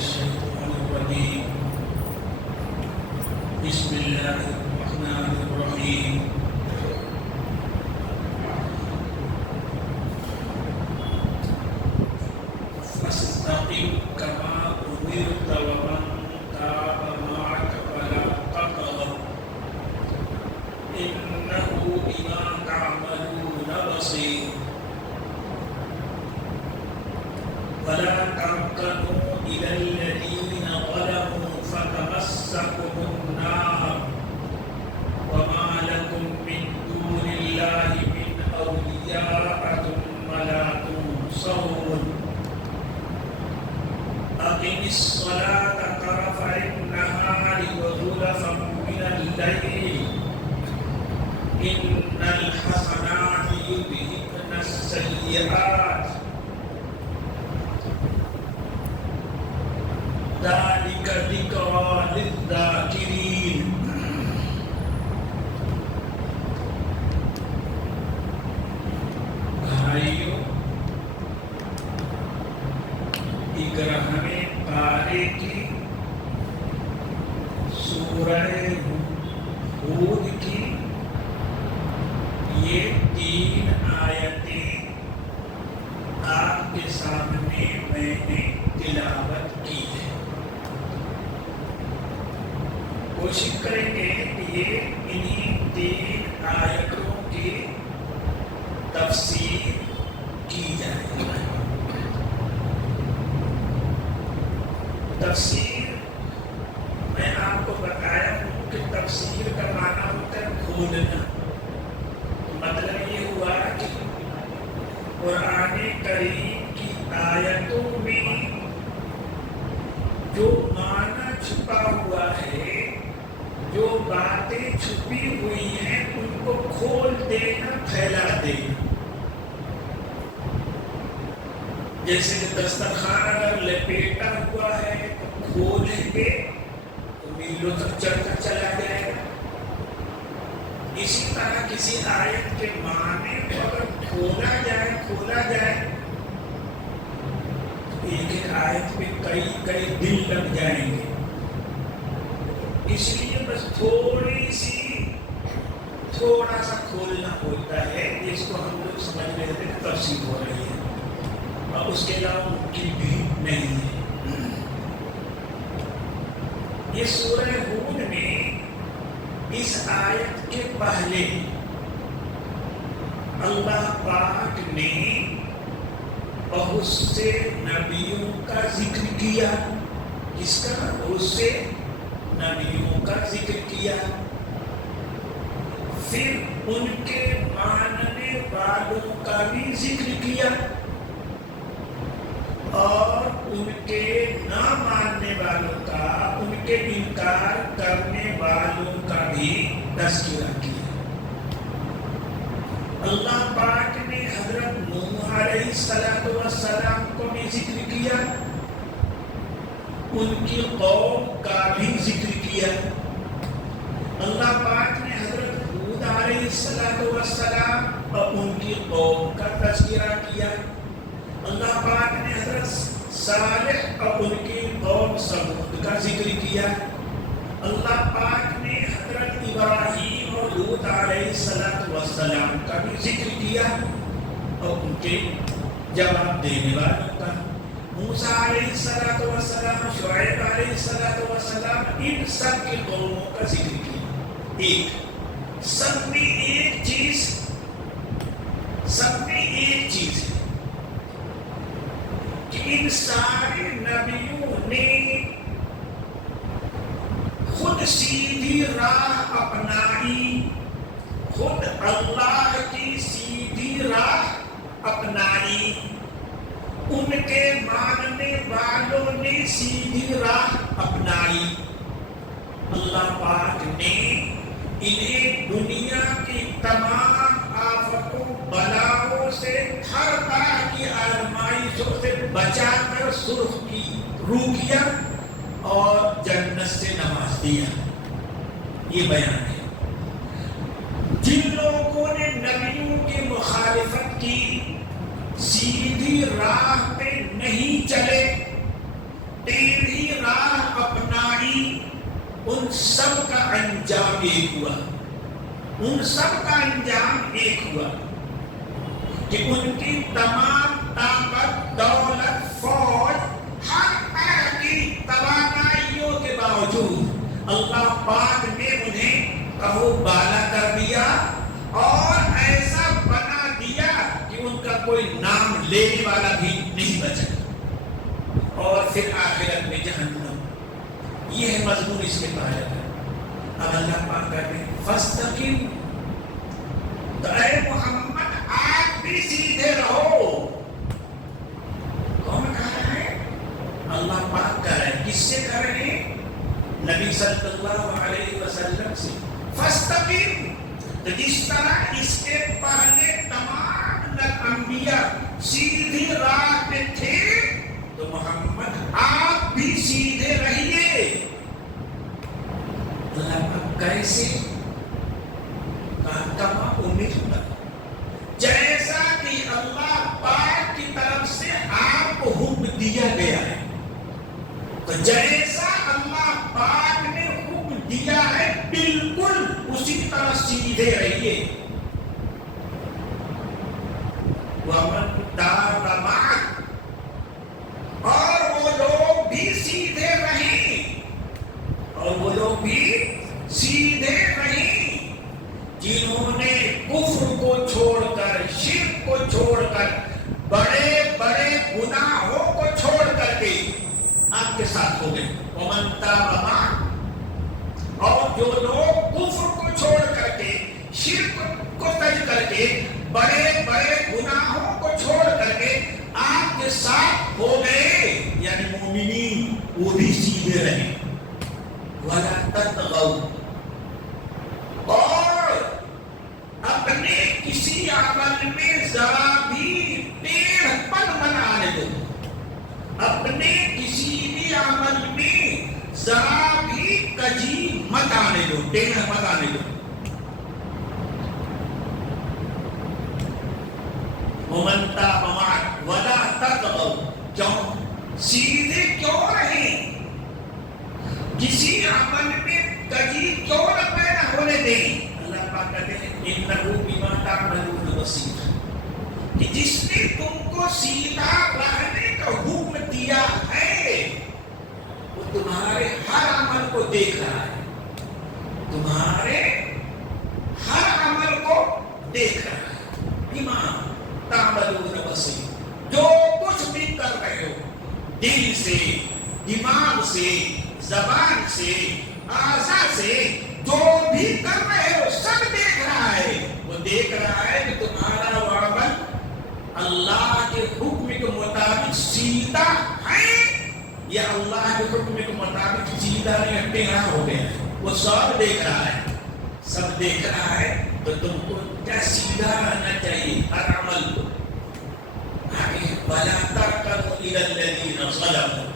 الشيطان الرجيم بسم الله الرحمن الرحيم فاستقم كما أمرت ومن تاب معك ولا تطغوا إنه بما تعملون بصير ولا تركنوا إلى الذين ظلموا فتمسكم النار وما لكم من دون الله من أولياء ثم لا تنصرون أقم الصلاة طرفي النهار وزلفا من الليل إن الحسنات يذهبن السيئات ذلك ذكرى للذاكرين بھائیوں 11ویں پارے کی سورہ ہود کی یہ 3 آیتیں آپ کے سامنے میں نے تلاوت کی ہے. کوشش کریں گے کہ یہ انہی 3 آیتوں کی تفسیر کی جائے. تفسیر میں آپ کو بتایا ہوں کہ تفسیر کا معنی ہوتا ہے کھولنا. مطلب یہ ہوا کہ قرآن کریم کی آیتوں میں جو معنی چھپا ہوا ہے، جو باتیں چھپی ہوئی ہیں، ان کو کھول دینا، پھیلا دینا. جیسے کہ دسترخوان اگر لپیٹا ہوا ہے تو کھولیں گے تو میلوں تک چڑھتا چلا جائے گا. اسی طرح کسی آیت کے معنی کو اگر کھولا جائے ایک ایک آیت پہ کئی دن لگ جائیں گے. اس لیے بس تھوڑا سا کھولنا ہوتا ہے، جس کو ہم لوگ سمجھ رہے تھے تفسیر ہو رہی ہے، اور اس کے علاوہ ممکن بھی نہیں ہے. یہ سورہ ہود میں اس آیت کے پہلے اللہ پاک نے بہت سے نبیوں کا ذکر کیا. کس کا؟ بہت سے نبیوں کا ذکر کیا. پھر ان کے ماننے والوں کا بھی ذکر کیا اور ان کے نہ ماننے والوں کا، ان کے انکار کرنے والوں کا بھی تذکرہ کیا. اللہ پاک نے حضرت نوح علیہ السلام کو بھی ذکر کیا، ان کی قوم کا بھی ذکر کیا. اللہ پاک نے حضرت ہود علیہ السلام اور ان کی قوم کا تذکرہ کیا. اللہ پاک نے حضرت صالح اور ان کی قوم سمود کا ذکر کیا. اللہ پاک نے حضرت ابراہیم اور لوط علیہ السلام کا بھی ذکر کیا اور ان کے جواب دینے والوں کا. موسیٰ علیہ السلام، شعیب علیہ السلام، ان سب کی قوموں کا ذکر کیا. سب میں ایک چیز ہے کہ ان سارے نبیوں نے خود سیدھی راہ اپنائی، خود اللہ کی سیدھی راہ اپنائی. ان کے ماننے والوں نے سیدھی راہ اپنائی. اللہ پاک نے انہیں دنیا کی تمام آفتوں بلاؤں سے، ہر طرح کی آزمائشوں سے بچا کر سرخ کی روح کیا اور جنت سے نواز دیا. یہ بیان ہے. جن لوگوں نے نبیوں کی مخالفت کی، سیدھی راہ پہ نہیں چلے، ٹیڑھی ایک ہوا، ان سب کا انجام ایک ہوا کہ ان کی تمام طاقت، دولت، فوج، ہر طرح کی توانائیوں کے باوجود اللہ پاک نے انہیں کہو بالا کر دیا اور ایسا بنا دیا کہ ان کا کوئی نام لینے والا بھی نہیں بچا، اور پھر آخرت میں جہنم۔ یہ ہے مضمون اس کے پایا ہے۔ اب اللہ پاک کہتے ہیں فاستقم، تو اے محمد آپ بھی سیدھے رہو۔ کون کہہ رہا ہے؟ اللہ پاک کہہ رہے ہیں۔ کس سے کہہ رہے ہیں؟ نبی صلی اللہ علیہ وسلم سے۔ فاستقم، تو جس طرح اس کے پہلے تمام انبیاء سیدھی راہ پہ تھے، تو محمد آپ بھی سیدھے رہیے۔ کیسے؟ کما امید، جیسا کہ اللہ پاک کی طرف سے آپ کو حکم دیا گیا ہے، تو جیسا اللہ پاک نے حکم دیا ہے بالکل اسی طرح سیدھے رہیے۔ وَمَن تَابَ مَعَكَ، اور وہ لوگ بھی سیدھے رہیں، اور وہ لوگ بھی سیدھے رہیں جنہوں نے کفر کو چھوڑ کر، شرک کو چھوڑ کر، بڑے بڑے گناہوں کو چھوڑ کر کے آپ کے ساتھ ہو گئے۔ وَمَن تَابَ مَعَكَ، اور جو لوگ کفر کو چھوڑ کر کے، شرک کو ترک کر کے، بڑے بڑے گناہوں کو چھوڑ کر کے آپ کے ساتھ ہو گئے، یعنی مومنین، وہ بھی سیدھے رہیں۔ وَلَا تَطْغَوْا، اور اپنے کسی عمل میں ذرا بھی ٹیڑھ پن مت آنے دو، اپنے کسی بھی عمل میں ذرا بھی کجی مت آنے دو، ٹیڑھ مت آنے دو۔ وَمَن تَابَ مَعَكَ وَلَا تَطْغَوْا، کیوں؟ سیدھے کیوں رہیں؟ کسی عمل میں کجی کیوں نہ پیدا ہونے دیں؟ اللہ پاک کہتے ہیں اِنَّهُ بِمَا تَعْمَلُونَ بَصِيرٌ، کہ جس نے تم کو سیدھا رہنے کا حکم دیا ہے وہ تمہارے ہر عمل کو دیکھ رہا ہے، تمہارے ہر عمل کو دیکھ رہا ہے۔ بِمَا تَعْمَلُونَ بَصِيرٌ، جو کچھ بھی کر رہے ہو، دل سے، دماغ سے، زبان سے، اعضاء سے، جو بھی کر رہے ہو سب دیکھ رہا ہے۔ وہ دیکھ رہا ہے کہ تمہارا وہ عمل اللہ کے حکم کے مطابق سیدھا ہے یا اللہ کے حکم کے مطابق سیدھا نہیں، ٹیڑھا ہو گیا ہے۔ وہ سب دیکھ رہا ہے، سب دیکھ رہا ہے، تو تم کو کیا سیدھا رہنا چاہیے ہر عمل کو۔ آگے وَلَا تَرْكَنُوا إِلَى الَّذِينَ ظَلَمُوا،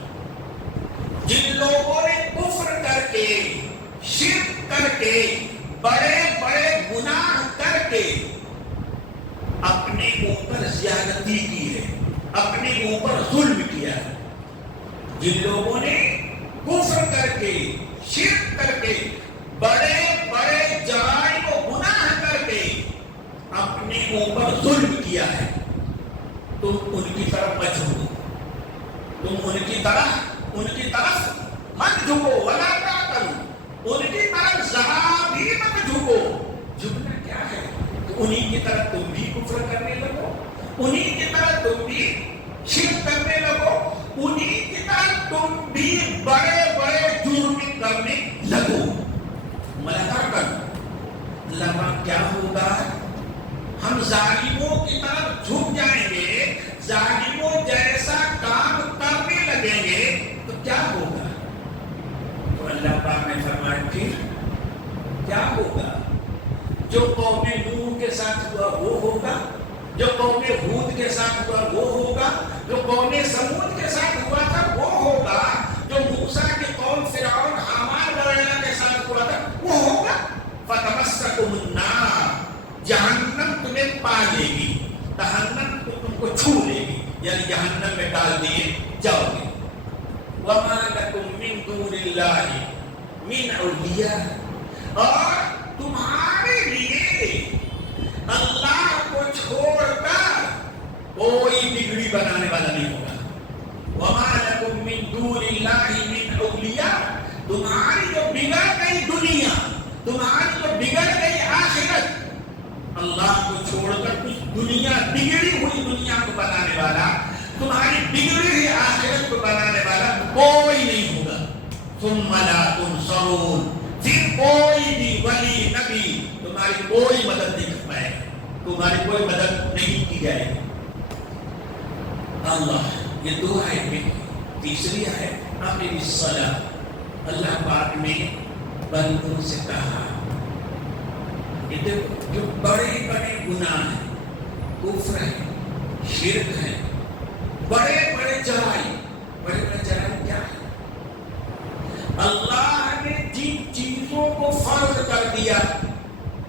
جن لوگوں نے کفر کر کے، شرک کر کے، بڑے بڑے گناہ کر کے اپنے اوپر زیادتی کی ہے، اپنے اوپر ظلم کیا ہے، جن لوگوں نے کفر کر کے، شرک کر کے، بڑے بڑے جرائم و گناہ کر کے اپنے اوپر ظلم کیا ہے، تم ان کی طرف مت جھکو، تم ان کی طرف مت جھکو، ولا تعتدوا، ان کی طرف ذرا بھی مت جھکو۔ جھکنا کیا ہے؟ تو انہی کی طرف تم بھی کفر کرنے لگو، انہی کی طرف تم بھی شرک کرنے لگو، انہی کی طرف تم بھی بڑے بڑے جرم کرنے لگو۔ ملتا کر لما کیا ہوگا؟ ہم ظالموں کی طرف جھک جائیں گے، ظالموں جیسا کام کرنے لگیں گے تو کیا ہوگا؟ تو اللہ پاک نے فرمایا پھر کیا ہوگا؟ جو قوم نوح کے ساتھ ہوا وہ ہوگا، جو قوم ہود کے ساتھ ہوا وہ ہوگا، جو قوم سمود کے ساتھ ہوا تھا وہ ہوگا، جو موسیٰ کی قوم فرعون حامان وغیرہ کے ساتھ ہوا تھا وہ ہوگا۔ فتمسکم النار، جہنم تمہیں پا لے گی، جہنم تم کو چھو لے گی، یعنی جہنم میں ڈال دیے جاؤ گے۔ وَمَا لَكُم مِّن دُونِ اللَّهِ مِنْ أَوْلِيَاءَ، اور تمہارے لیے اللہ کو چھوڑ کر کوئی بگڑی بنانے والا نہیں ہوگا. وَمَا لَكُم مِّن دُونِ اللَّهِ مِنْ أَوْلِيَاءَ. تمہاری جو بگڑ گئی دنیا، تمہاری جو بگڑ گئی آخرت، اللہ کو چھوڑ کر کچھ دنیا بگڑی ہوئی دنیا کو بنانے والا، تمہاری بگڑی ہوئی آخرت کو بنانے والا کوئی نہیں ہوگا. ثُمَّ لَا تُنصَرُونَ. پھر کوئی بھی ولی نبی تمہاری کوئی مدد نہیں کر پائے گا، تمہاری کوئی مدد نہیں کی جائے گی. اللہ یہ دو آیت میں تیسری ہے اقیم الصلاۃ. اللہ پاک نے بندوں سے کہا جو بڑے بڑے گناہ ہیں، کفر ہے، شرک ہے، بڑے بڑے جرائم کیا ہے؟ اللہ نے جن چیزوں کو فرض کر دیا،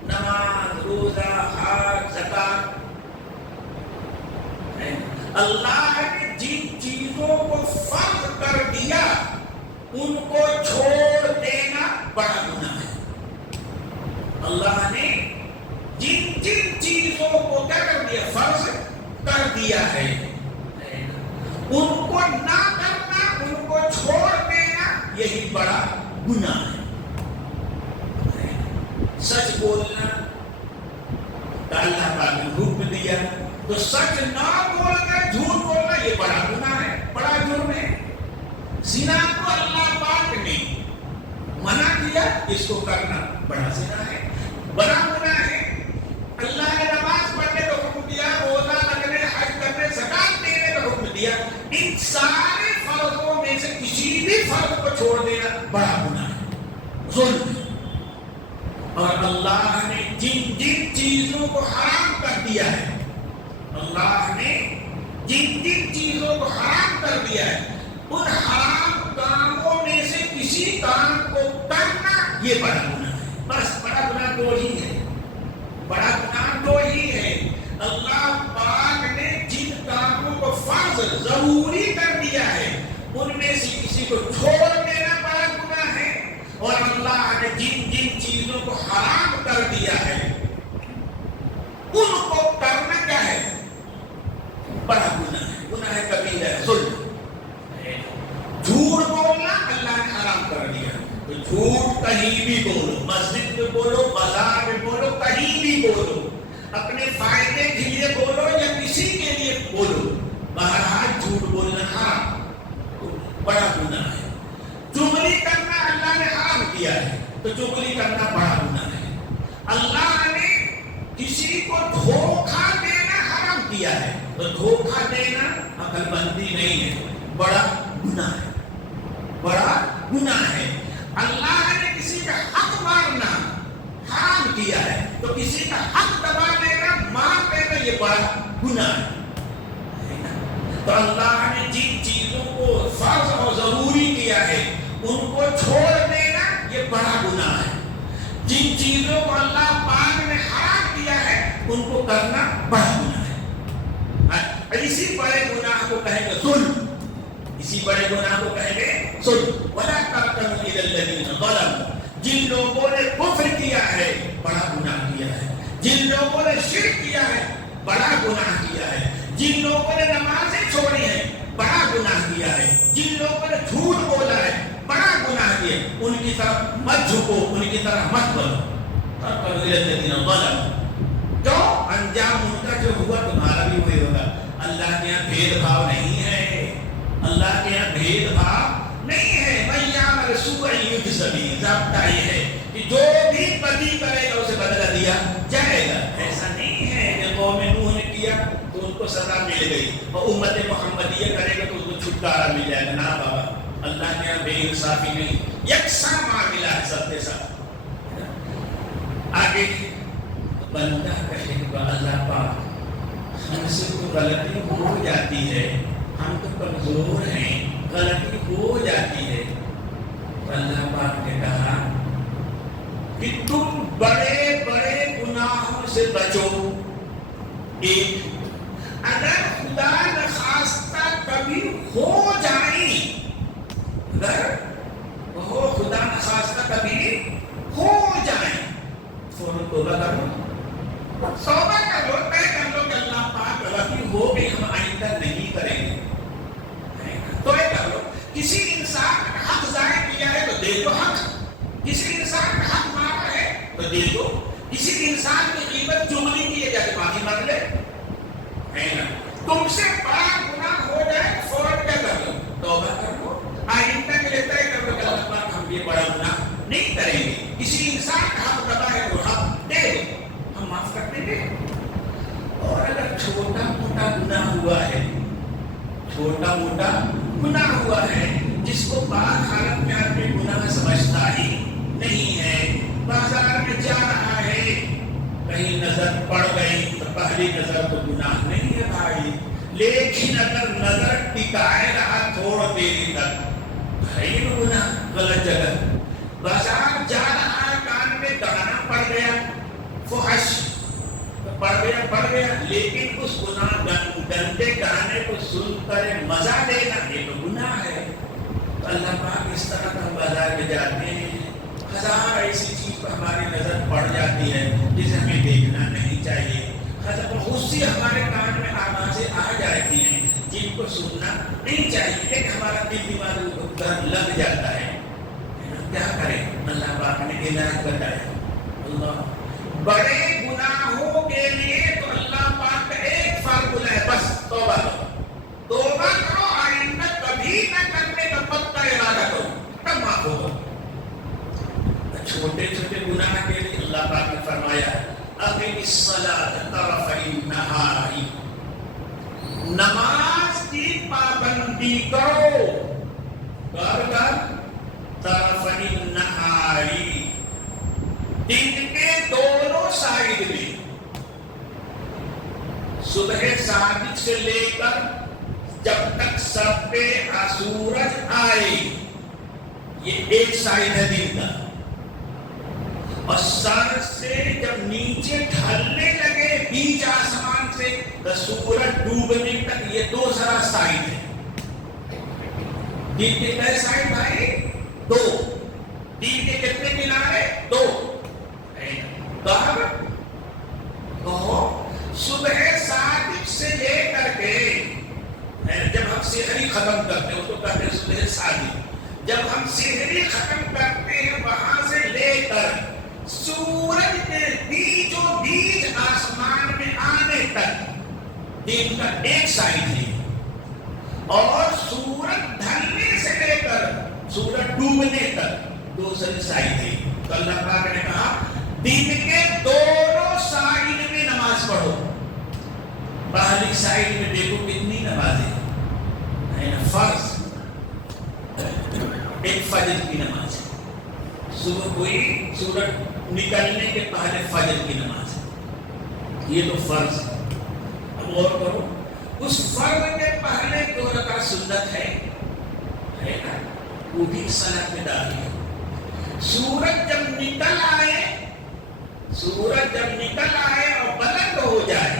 نماز، روزہ، حج، زکات، اللہ نے جن چیزوں کو فرض کر دیا ان کو چھوڑ دینا بڑا گناہ ہے. اللہ نے جن جن چیزوں کو کیا کر دیا، فرض کر دیا ہے، ان کو نہ کرنا، ان کو چھوڑ دینا، یہی بڑا گناہ ہے. سچ بولنا تو اللہ پاک نے حکم دیا، تو سچ نہ بول کر جھوٹ بولنا یہ بڑا گناہ ہے، بڑا جرم ہے. زنا کو اللہ پاک نے منع کیا، اس کو کرنا بڑا زنا ہے، بڑا گناہ ہے. اللہ نے نماز پڑھنے کا حکم دیا، روزہ رکھنے، حج کرنے، زکات دینے کا حکم دیا. ان سارے فرضوں میں سے کسی بھی فرض کو چھوڑ دینا بڑا گناہ ہے، ظلم ہے. اور اللہ نے جن جن چیزوں کو حرام کر دیا ہے، اللہ نے جن جن چیزوں کو حرام کر دیا ہے، ان حرام کاموں میں سے کسی کام کو کرنا یہ بڑا گناہ ہے. بس بڑا گناہ دو ہی ہے، بڑا گناہ دو ہی ہے. اللہ پاک نے جن کاموں کو فرض ضروری کر دیا ہے ان میں سے کسی کو چھوڑ دینا بڑا گناہ ہے، اور اللہ نے جن جن چیزوں کو حرام کر دیا ہے ان کو کرنا کیا ہے، بڑا گناہ ہے. گناہ کبیرہ ہے، ظلم. جھوٹ بولنا اللہ نے حرام کر دیا، تو جھوٹ کہیں بھی بولو، مسجد میں بولو، بازار میں بولو، کہیں بھی بولو، اپنے فائدے کے لیے بولو یا کسی کے لیے بولو، بہرحال جھوٹ بولنا حرام، بڑا گناہ ہے. چغلی کرنا اللہ نے حرام کیا ہے، تو چغلی کرنا بڑا گناہ ہے. اللہ نے کسی کو دھوکہ دینا حرام کیا ہے، تو دھوکہ دینا عقل مندی نہیں ہے، بڑا گناہ ہے، بڑا گناہ ہے. اللہ نے کسی کا حق مارنا حرام کیا ہے، تو کسی کا حق دبا دینا، مار دینا یہ بڑا گناہ ہے. تو اللہ نے جن چیزوں کو فرض اور ضروری کیا ہے ان کو چھوڑ دینا یہ بڑا گناہ ہے. جن چیزوں کو اللہ پاک نے حرام کیا ہے ان کو کرنا بڑا گناہ ہے. اسی بڑے گناہ کو کہیں گے ظلم، اسی بڑے گناہ کو کہیں گے ظلم. وَلَا تَرْكَنُوا إِلَى الَّذِينَ ظَلَمُوا. جن لوگوں نے کفر کیا ہے بڑا گناہ کیا ہے، جن لوگوں نے شرک کیا ہے بڑا گناہ کیا ہے، جن لوگوں نے نمازیں چھوڑی ہیں بڑا گناہ کیا ہے، جن لوگوں نے جھوٹ بولا ہے بڑا گناہ کیا، ان کی طرف مت جھکو، ان کی طرف مت بنو. تَرْكَنُوا إِلَى الَّذِينَ ظَلَمُوا. تو انجام ان کا جو ہوا تمہارا بھی وہی ہوگا. اللہ کے یہاں بھید بھاؤ نہیں ہے، اللہ کے یہاں بھید بھاؤ نہیں ہے. مَن يَعْمَلْ سُوءًا يُجْزَ بِهِ. ضابطہ یہ ہے کہ جو بھی بدی کرے گا اسے بدلہ دیا جائے گا. ایسا نہیں ہے کہ قوم نوح نے کیا تو ان کو سزا مل گئی اور امت محمدیہ کرے گا تو اس کو چھٹکارا مل جائے گا. نا بابا، اللہ کے یہاں بے انصافی نہیں، یکساں معاملہ ہے سب کے ساتھ. آگے بندہ کہے گا اللہ پاک ہم سے تو غلطی ہو جاتی ہے، ہم تو کمزور ہیں، غلطی ہو جاتی ہے. اللہ پاک نے کہا کہ تم بڑے بڑے گناہوں سے بچو. ایک، اگر خدا نخواستہ کبھی ہو جائیں، اگر وہ خدا نخواستہ کبھی ہو جائیں کسی انسان کا حق ضائع کیا ہے تو دے دو حق، کسی انسان کا حق مارا ہے تو دے دو، کسی انسان کی قیمت چگلی کی ہے جاتے معافی مانگ لے، ہے نا؟ تم سے بڑا گناہ ہو جائے فوراً کیا کر لو؟ توبہ کر لو، آئندہ کے لیے طے کر لو کہ اللہ پاک ہم یہ بڑا گناہ نہیں کریں گے، کسی انسان کا حق دبا ہے تو حق دے دو، ہم معاف کر دیں گے۔ اور اگر چھوٹا موٹا گناہ ہوا ہے، چھوٹا موٹا گناہ ہوا ہے جس کو بعض حالت میں آدمی گناہ سمجھتا ہی نہیں ہے، بازار میں جا رہا ہے کہیں نظر پڑ گئی تو پہلی نظر تو گناہ نہیں ہے بھائی، لیکن اگر نظر ٹکائے رہا تھوڑا دیر تک ہے یہ گناہ، غلط جگہ۔ بازار جا رہا ہے کان میں گانا پڑ گیا، فحش پڑ گیا، لیکن اس گناہ گندے گانے کو سن کر مزہ لینا یہ تو گناہ ہے۔ تو اللہ پاک اس طرح ہم بازار میں جاتے ہیں، ہزار ایسی چیز پر ہماری نظر پڑ جاتی ہے جسے ہمیں دیکھنا نہیں چاہیے، بہت سی ہمارے کان میں آوازیں آ جاتی ہیں جن کو سننا نہیں چاہیے، لیکن ہمارا دل دماغ پر لگ جاتا ہے، کیا کریں؟ اللہ پاک نے علاج بتایا۔ اللہ بڑے گناہوں کے لیے تو اللہ پاک کا ایک فارمولہ ہے، بس توبہ کرو، توبہ کرو، آئندہ کبھی نہ کرنے کا پکا ارادہ کرو، تب معاف ہوگا۔ چھوٹے چھوٹے گناہ کے لیے اللہ پاک نے فرمایا اقم الصلاۃ طرفی النہار، نماز کی پابندی کرو، طرفی النہار، دن کے دونوں سائڈ میں، صبح صادق سے لے کر جب تک سر پہ سورج آئے، یہ ایک سائڈ ہے دن کا، اور سر سے جب نیچے ڈھلنے لگے بیچ آسمان سے تو سورج ڈوبنے تک، یہ دوسرا سائڈ ہے۔ دن کے کئے سائڈ بھائی؟ دو۔ دن کے کتنے کنارے؟ دو۔ صبح صادق سے لے کر کے، جب ہم سحری ختم کرتے ہیں اس کو کہتے ہیں صبح صادق، جب ہم سحری ختم کرتے ہیں وہاں سے لے کر سورج کے بیچوں بیچ آسمان میں آنے تک دن کا ایک سائڈ ہے، اور سورج ڈھلنے سے لے کر سورج ڈوبنے تک دوسری سائڈ ہے۔ تو اللہ پاک نے کہا دن کے دونوں سائڈ میں نماز پڑھو۔ پہلی سائڈ میں دیکھو کتنی نمازیں ہیں، فرض ایک فجر کی نماز ہے، صبح کوئی سورج نکلنے کے پہلے فجر کی نماز ہے، یہ تو فرض ہے۔ اب غور کرو، اس فرض کے پہلے 2 رکعت سنت ہے نا، وہ بھی صلاۃ میں داخل ہے۔ سورج جب نکل آئے اور بلند ہو جائے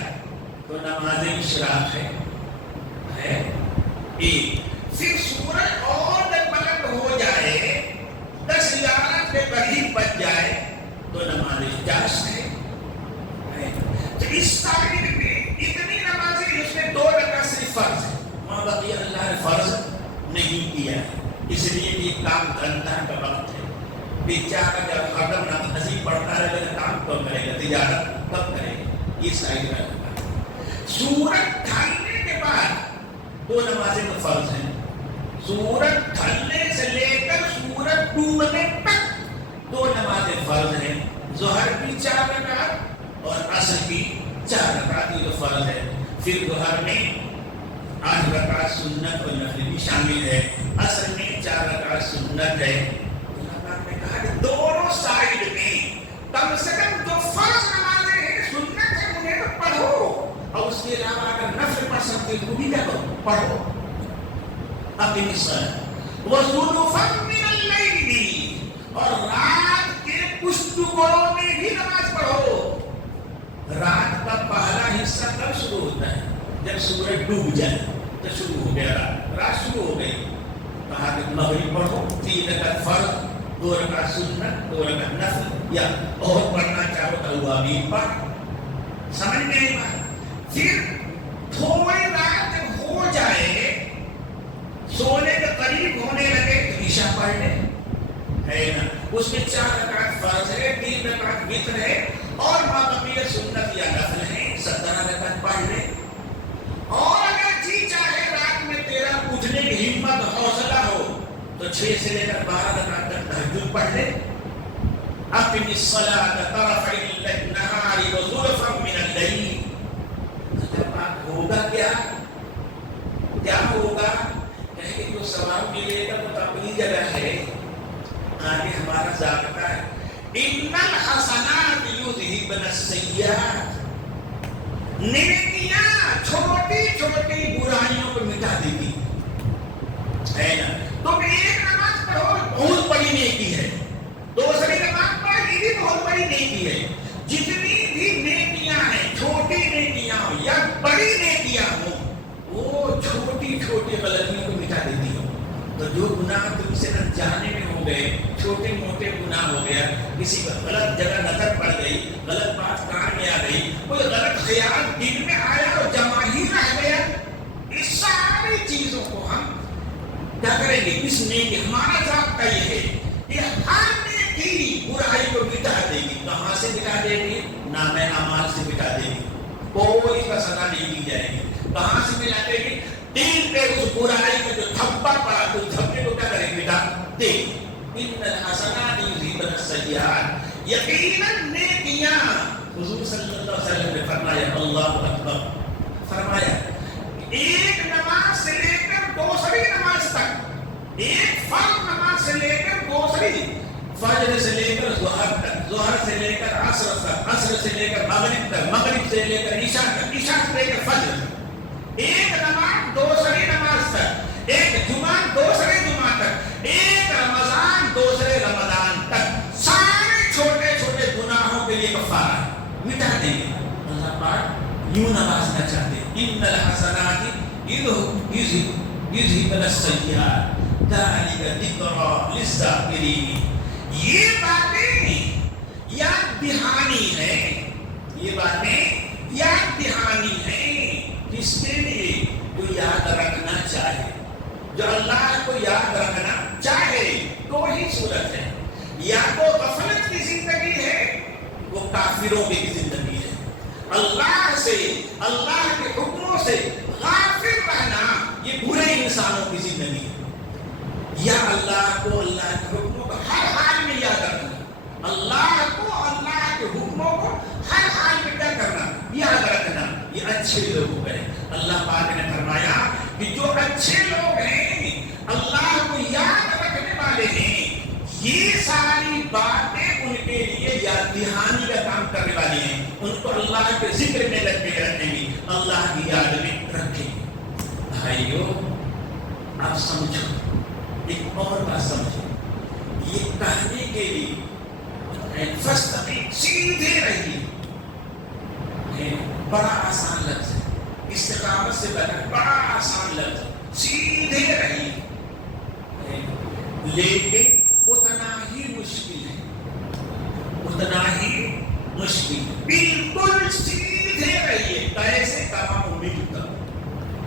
تو نماز اشراق ہے ایک، پھر سورج اور جب بلند ہو جائے 10-11 کے قریب بچ جائے تو نماز جاشت ہے۔ تو اس سائڈ میں اتنی نمازیں، اس میں 2 رکعت صرف فرض ہے، وہاں باقی اللہ نے فرض نہیں کیا، اس لیے یہ کام دھندا کا وقت ہے۔ بیچارہ جب ختم نصیب پڑھتا رہے گا کام کب کرے گا، تجارت کب کرے گا، یہ سائڈ میں سورج ڈھلنے کے بعد 2 نمازیں تو فرض ہیں، سورج ڈھلنے سے لے کر سورج ڈوبنے تک 2 نمازیں فرض ہیں، ظہر کی 4 رکعت اور عصر کی 4 رکعت، یہ تو فرض ہے۔ پھر ظہر میں 8 رکعت سنت اور نفل بھی شامل ہے، عصر میں 4 رکعت سنت ہے۔ دونوں سائڈ میں کم سے کم جو فرض نمازیں ہیں سنت ہے انہیں تو پڑھو، اور اس کے علاوہ اگر نفل پڑھ سکتے تو بھی کیا کرو، پڑھو۔ اقم الصلاۃ وزلفا من اللیل، اور رات کے کچھ ٹکڑوں میں بھی نماز پڑھو۔ رات کا پہلا حصہ کب شروع ہوتا ہے؟ جب سورج ڈوب جائے تو شروع ہو گیا رات شروع ہو گئی۔ کہا کہ مغرب پڑھو، 3 رکعت فرض، 2 رکعت سنت، 2 رکعت نفل، یا اور پڑھنا چاہو تو اوابین پڑھ۔ سمجھ گئے بات؟ پھر تھوڑی رات جب ہو جائے، سونے کے قریب ہونے اس میں 4 رکعت فرض ہے، 3 رکعت وتر ہے، اور مابقی سنت یا نفل ہے، 17 رکعت پڑھ لے۔ اور اگر جی چاہے رات میں تیرا اٹھنے کی ہمت حوصلہ ہو تو 6 سے لے کر 12 رکعت تک تہجد پڑھ لے۔ اقم الصلاۃ طرفی النہار وزلفا من اللیل۔ ہوگا کیا ہوگا؟ کہ جو ثواب ملے گا وہ اپنی جگہ ہے، آگے ہمارا ضابطہ ہے، ان الحسنات یذہبن السیئات۔ نیکیاں چھوٹی چھوٹی برائیوں کو مٹا دیتی ہے نا۔ تم ایک نماز پڑھو بہت بڑی نیکی ہے، دوسری نماز پڑھو یہ بھی بہت بڑی نیکی ہے۔ جتنی بھی نیکیاں ہیں، چھوٹی نیکیاں ہوں یا بڑی نیکیاں ہوں، وہ چھوٹی چھوٹی غلطیوں کو مٹا دیتی ہوں۔ تو جو گناہ تم سے انجانے میں ہو گئے، چھوٹے موٹے گناہ ہو گیا، کسی کو غلط جگہ نظر پڑ گئی، غلط بات کان میں آ گئی، کوئی غلط خیال دل میں آیا اور جمع ہی رہ گیا، اس ساری چیزوں کو ہم کیا کریں گے؟ اس نیکی، ہمارا ضابطہ یہ ہے کہ ہر نیکی برائی کو مٹا دے گی۔ کہاں سے مٹا دے گی؟ نام اعمال سے مٹا دے گی، کوئی کا سزا نہیں دی جائے گی۔ کہاں سے مٹا دے گی؟ دل پہ اس برائی کا جو دھبا پڑا، اس دھبے کو کیا کرے گی؟ مٹا دے گی۔ ان الحسنات یذہبن السیئات، یقیناً نیکیاں، حضور صلی اللہ علیہ وسلم نے فرمایا، اللہ اکبر، فرمایا ایک نماز سے لے کر دوسری نماز تک، ایک فرض نماز سے لے کر دوسری، فجر سے لے کر ظہر تک، ظہر سے لے کر عصر تک، عصر سے لے کر مغرب تک، مغرب سے لے کر عشاء تک، عشاء سے لے کر فجر تک، ایک نماز دوسری نماز تک، ایک جمعہ دوسرے جمعہ تک، ایک رمضان دوسرے رمضان تک، سارے چھوٹے چھوٹے گناہوں کے لیے کفارہ مٹا دیں گے۔ اللہ پاک یوں نوازنا چاہتے ہیں، ان الحسنات یذہبن السیئات ذلک ذکری للذاکرین۔ یہ باتیں یاد دہانی ہے، یہ باتیں یاد دہانی ہے کس کے لیے؟ جو یاد رکھنا چاہے، جو اللہ کو یاد رکھنا چاہے، دو ہی صورت ہے، یا تو غفلت کی زندگی ہے، وہ کافروں کی زندگی ہے، اللہ سے، اللہ کے حکموں سے غافل رہنا یہ برے انسانوں کی زندگی ہے۔ یا اللہ کو، اللہ کے حکموں کو ہر حال میں یاد رکھنا، اللہ کو، اللہ کے حکموں کو ہر حال میں کیا کرنا؟ یاد رکھنا، یہ اچھے لوگ ہیں۔ اللہ پاک نے فرمایا کہ جو اچھے لوگ ہیں، اللہ کو یاد رکھنے والے ہیں، یہ ساری باتیں ان کے لیے یاد دہانی کا کام کرنے والی ہیں، ان کو اللہ کے ذکر میں لگے رکھیں گی، اللہ کی یاد میں رکھیں گی۔ بھائیو آپ سمجھو، ایک اور بات سمجھو، یہ کہنے کے لیے فاستقیم، سیدھے رہیے، بڑا آسان لفظ ہے، استقامت سے بنا بڑا آسان لفظ ہے، سیدھے رہیے، لیکن اتنا ہی مشکل ہے، اتنا ہی مشکل ہے۔ بالکل سیدھے رہیے، کیسے؟ کما امید کا،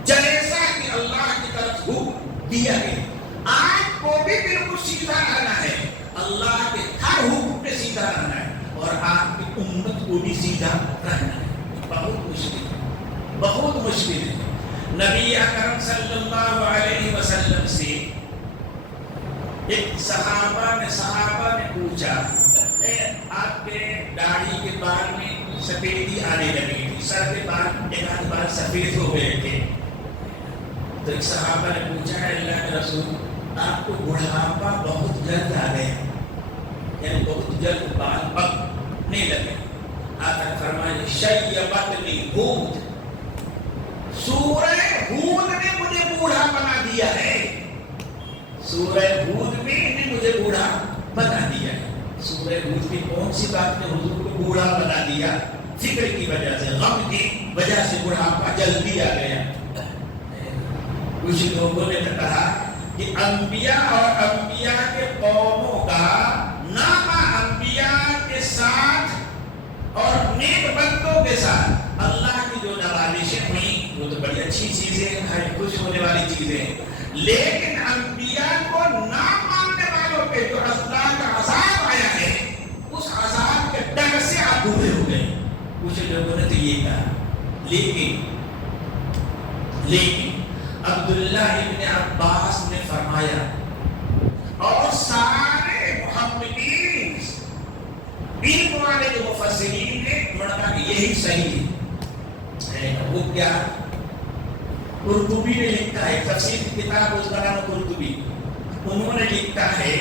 جیسا کہ اللہ کی طرف حکم دیا گیا، آپ کو بھی بالکل سیدھا رہنا ہے، اللہ کے ہر حکم پہ سیدھا رہنا ہے، اور آپ کی امت کو بھی سیدھا رہنا ہے۔ بہت مشکل ہے، بہت مشکل ہے۔ نبی اکرم صلی اللہ علیہ وسلم سے ایک صحابہ نے پوچھا، آپ کے داڑھی کے بال میں سفیدی آنے لگی تھی، سر کے بال ایک آدھ بال سفید ہو گئے تھے، تو ایک صحابہ نے پوچھا، اللہ کے رسول آپ کو بڑھاپا بہت جلد آ گیا، یعنی بہت جلد بال پکنے لگے۔ آپ نے فرمایا شیبتنی ہود، سورہ ہود نے مجھے بوڑھا بنا دیا ہے، سورہ ہود میں نے مجھے بوڑھا بنا دیا ہے۔ سورہ ہود کی کون سی بات نے حضور کو بوڑھا بنا دیا؟ فکر کی وجہ سے، غم کی وجہ سے بڑھاپا جلدی آ گیا۔ کچھ لوگوں نے کہا کہ انبیاء اور انبیاء کے قوموں کا نامہ انبیاء کے ساتھ اور نیک بندوں کے ساتھ اللہ کی جو نوازشیں ہوئیں وہ تو بڑی اچھی چیزیں ہیں، خوش ہونے والی چیزیں ہیں، لیکن انبیاء کو نہ ماننے والوں پہ جو اللہ کا عذاب کیا؟ قرطبی نے لکھا ہے، تفسیر کی کتاب اس کا نام قرطبی، انہوں نے لکھا ہے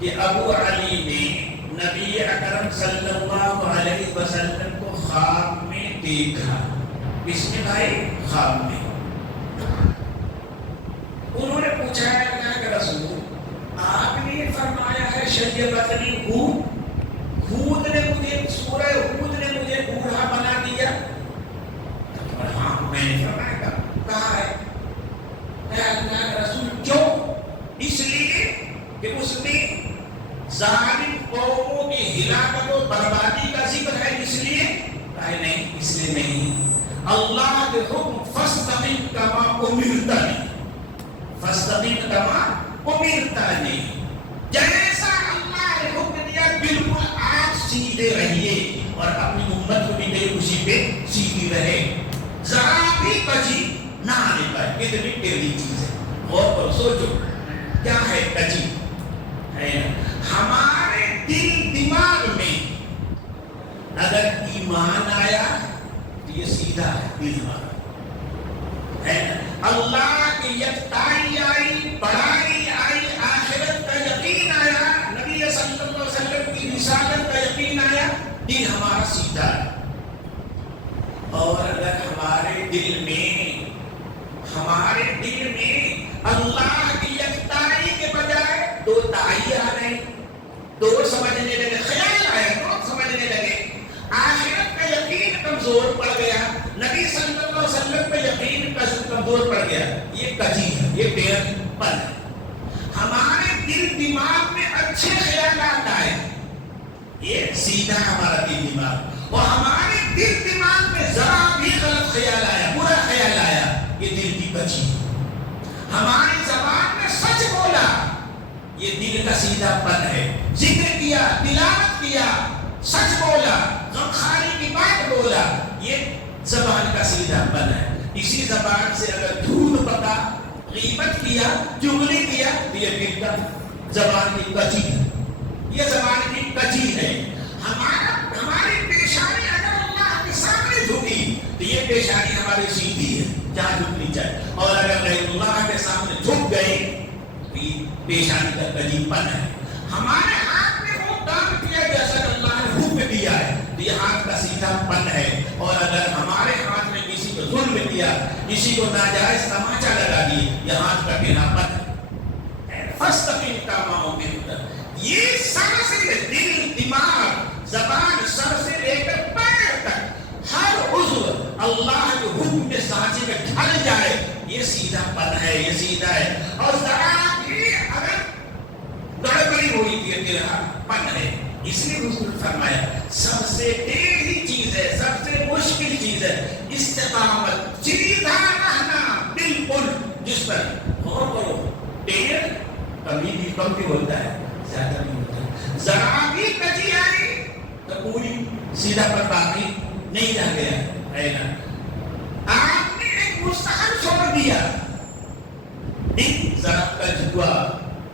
کہ ابو علی نے نبی اکرم صلی اللہ علیہ وسلم کو خواب میں دیکھا. کس میں بھائی؟ خواب میں. انہوں نے پوچھا ہے اللہ کے رسول آپ نے فرمایا ہے شیبتنی ہود نے مجھے، سورہ ہود نے مجھے بوڑھا بنا دیا. ہاں میں نے فرمایا کہا ہے اے اللہ کے رسول کیوں؟ اس لیے کہ اس میں ظالم قوموں کی ہلاکت و بربادی کا ذکر ہے، اس لیے کہا نہیں، اس لیے نہیں. اللہ کے حکم فاستقم کما امرتنی، فاستقم کما امرتنی، جیسا اللہ نے حکم دیا بالکل آپ سیدھے رہیے اور اپنی امت کو بھی دے اسی پہ سیدھی رہے، ذرا بھی کجی نہ آنے پائے. کتنی ٹیڑھی چیز ہے، غور کرو، سوچو کیا ہے کجی؟ ہے ہمارے دل دماغ میں اگر ایمان آیا تو یہ سیدھا ہے دل دماغ ہے. اللہ کی یکتائی آئی، بڑائی آئی، آخرت کا یقین آیا، نبی صلی اللہ علیہ وسلم کی رسالت کا یقین آیا، دل ہمارا سیدھا ہے. اور اگر ہمارے دل میں اللہ کی یکتائی کے بجائے دو دائی آ رہے، دو سمجھنے لگے، خیال آئے، دو سمجھنے لگے، آخرت کا یقین کمزور پڑ گیا، نبی صلی اللہ علیہ وسلم پہ یقین کمزور پڑ گیا، یہ کجی ہے، یہ بے پن ہے. ہمارے دل دماغ میں اچھے خیالات آئے، یہ سیدھا ہمارا دل دماغ. اور ہمارے دل دماغ میں ذرا بھی غلط خیال آیا، برا خیال آیا، یہ دل کی کجی. ہماری زبان میں سچ بولا، یہ دل کا سیدھا پن ہے. ذکر کیا، تلاوت کیا، سچ بولا، غمخواری کی بات بولا، یہ زبان کا سیدھا پن ہے. اسی زبان سے اگر جھوٹ بکا، غیبت کیا، چغلی کیا تو یہ دل کا زبان کی کجی ہے، یہ زبان کی کجی ہے. ہماری پیشانی اگر اللہ کے سامنے جھکی تو یہ پیشانی ہماری سیدھی ہے جہاں جھکنی چاہیے، اور اگر غیر اللہ کے سامنے جھک گئے تو یہ پیشانی کا کجی پن ہے. ہمارے ہاتھ میں وہ کام کیا جیسا اللہ نے حکم دیا ہے تو یہ ہاتھ کا سیدھا پن ہے. اور اگر ہمارے ہاتھ میں کسی کو ظلم کیا، کسی کو ناجائز تماچا لگا دیے، یہ ہاتھ کا ٹیڑھا پن ہے. فاستقم کما امرت، یہ سر سے دل، دماغ، زبان، سر سے لے کر پیر تک ہر عضو اللہ کے حکم کے سانچے میں ڈھل جائے، یہ سیدھا پن ہے، یہ سیدھا ہے. اور ذرا بھی اگر گڑبڑی ہوئی تو یہ ٹیڑھا پن ہے. اس لیے حضور نے فرمایا سب سے ٹیڑھی چیز ہے، سب سے مشکل چیز ہے استقامت، سیدھا رہنا بالکل. جس پر غور کرو، ٹیڑھ کبھی بھی کم بھی ہوتا ہے، زیادہ نہیں ہوتا. ذرا بھی کجی آئی تو پوری سیدھا پر باقی نہیں رہ گیا ہے نا. آپ نے ایک مستحب چھوڑ دیا، ذرا کج ہوا،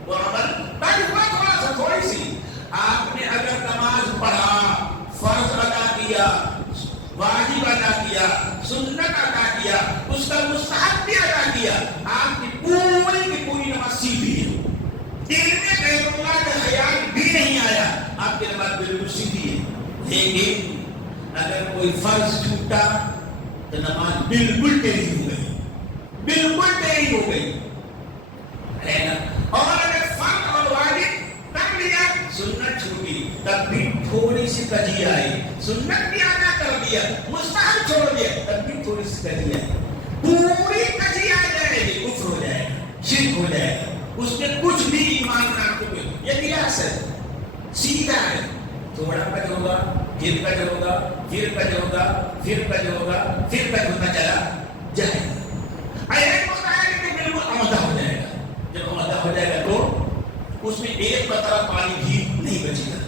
وہ عمل کج ہوا تھوڑا سا، تھوڑی سی. آپ نے اگر نماز پڑھا، فرض ادا کیا، واجب ادا کیا، سنت ادا کیا، اس کا مستحب بھی ادا کیا، آپ کی پوری نماز سیدھی ہے. دل میں غیر اللہ کا خیال بھی نہیں آیا، آپ کی نماز بالکل سیدھی ہے. لیکن اگر کوئی فرض چھوٹا تو نماز بالکل ٹیڑھی ہو گئی، بالکل ٹیڑھی ہو گئی ہے نا. اور اگر فرض اور واجب کر لیا، سنت چھوٹی، تب بھی تھوڑی سی کجی آئی. سنت بھی ادا کر دیا، مستحب چھوڑ دیا، تب بھی تھوڑی سی کجی آئی. پوری کجی آ جائے گی، کفر ہو جائے گا، شرک ہو جائے گا، اس میں کچھ بھی ایمان نہ ہوگا. یہ قیاس ہے، سیدھا ہے. تھوڑا کج ہوگا، پھر کج ہوگا، پھر کج ہوگا، پھر کج ہوگا، پھر کج ہوتا چلا جائے گا. ایک وقت آئے گا کہ بالکل آمدہ ہو جائے گا. جب آمدہ ہو جائے گا تو اس میں ایک قطرہ پانی بھی نہیں بچے گا.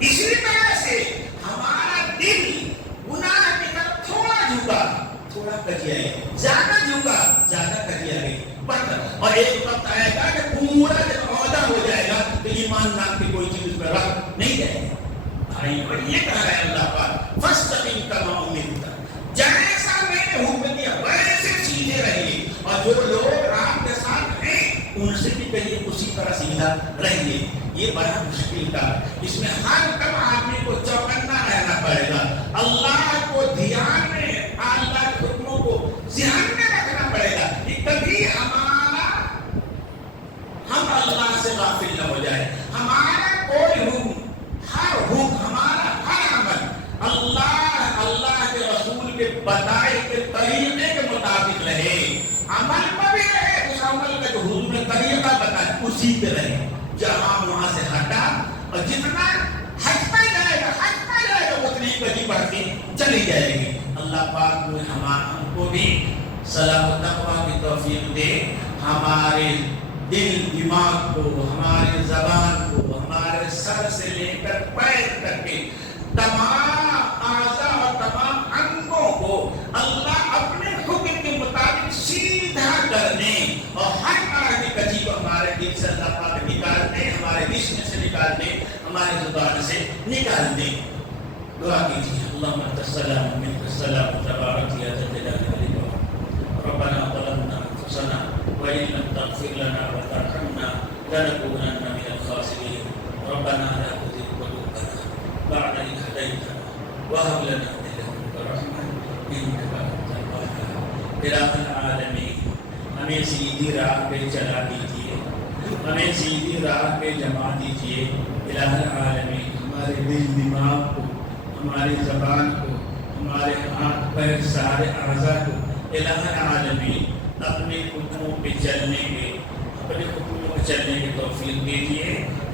اسی طرح سے ہمارا دل گناہ کی طرف تھوڑا جھکا، تھوڑا کجیا ہے، زیادہ جھکا، زیادہ کجیا ہے. اور ایک وقت آئے گا کہ پورا جب عہدہ ہو جائے گا تو ایمان نام کی کوئی چیز اس پر رکھ نہیں جائے گا. بھائی اور یہ کہہ رہا ہے اللہ پاک فاستقم کما امرت، جیسا میں نے پسندیدہ رہیے. یہ بڑا مشکل کا، اس میں ہر دم آدمی کو چوکنا رہنا پڑے گا. اللہ کو دھیان میں، اللہ کے حکموں کو ذہن میں رکھنا پڑے گا کہ کبھی ہم اللہ سے غافل نہ ہو جائے. ہمارا کوئی حکم، ہر حکم، ہمارا ہر عمل اللہ کے رسول کے بتائے کے طریقے کے مطابق رہے. عمل میں بھی رہے، اس عمل کا جو حضور نے طریقہ بتایا اسی پہ رہے. جہاں وہاں سے ہٹا، اور جتنا ہٹتا جائے گا اتنی کبھی بڑھتی چلی جائے گی. اللہ پاک نے ہم کو بھی صلاح و تقویٰ کی توفیق دے. ہمارے دل دماغ کو، ہماری زبان کو، ہمارے سر سے لے کر پیر تک کے تمام اعضاء اور تمام انگوں کو اللہ اپنے حکم کے مطابق سیدھا کرنے، اور ہر طرح کی کجی کو ہمارے دل سے اللہ پاک نکال دے، ہمارے جسم سے نکال دے، ہماری زبان سے نکال دے. دعا کیجیے. اللہم انت السلام و منک السلام تبارک یا ذا الجلال والاکرام. ربنا ظلمنا انفسنا وإن لم تغفر لنا وترحمنا لنكونن من الخاسرين. ربنا لا تزغ قلوبنا بعد إذ هديتنا وهب لنا من لدنك رحمة إنك أنت الوهاب. الہ العالمین، ہمیں سیدھی راہ پہ چلا دیجیے، ہمیں سیدھی راہ پہ جما دیجیے. الہ العالمین، ہمارے دل دماغ کو، ہماری زبان کو، ہمارے ہاتھ پیر سارے اعضاء کو الہ العالمین اپنے حکموں پہ چلنے کے، اپنے حکموں پہ چلنے کی توفیق دیجیے.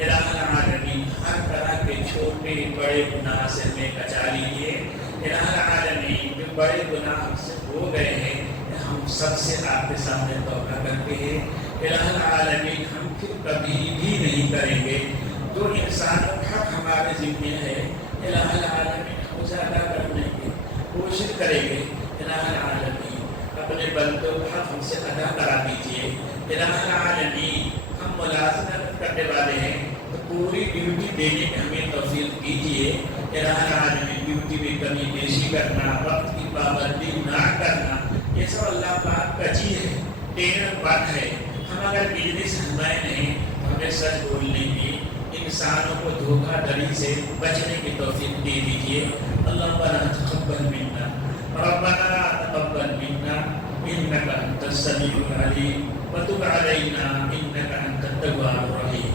الہ العالمین، ہر طرح کے چھوٹے بڑے گناہ سے ہمیں بچا لیجیے. الہ العالمین، جو بڑے گناہ ہم سے ہو گئے ہیں ہم سب سے آپ کے سامنے توبہ کرتے ہیں. الہ العالمین، ہم پھر کبھی بھی نہیں کریں گے. جو انسانوں کا حق ہمارے ذمہ ہے الہ العالمین ہم اسے ادا کرنے کی کوشش کریں گے. الہ العالمین، اپنے بندوں کا حق ہم سے ادا کرا دیجیے. الہ العالمین، ہم ملازمت کرنے والے ہیں تو پوری ڈیوٹی دینے کی ہمیں توفیق دیجیے. الہ العالمین، ڈیوٹی میں کمی بیشی کرنا، وقت کی پابندی نہ کرنا، یہ سب اللہ پاک کا جی ہے، ٹیڑھ بات ہے. ہم اگر بجنس ہمیں نہیں، ہمیں سچ بولنے کی، انسانوں کو دھوکہ دھڑی سے بچنے کی توفیق دے دیجیے. اللہ تقبل منا، ربنا تقبل منا انك انت السميع العليم وتب علينا انك انت التواب الرحيم.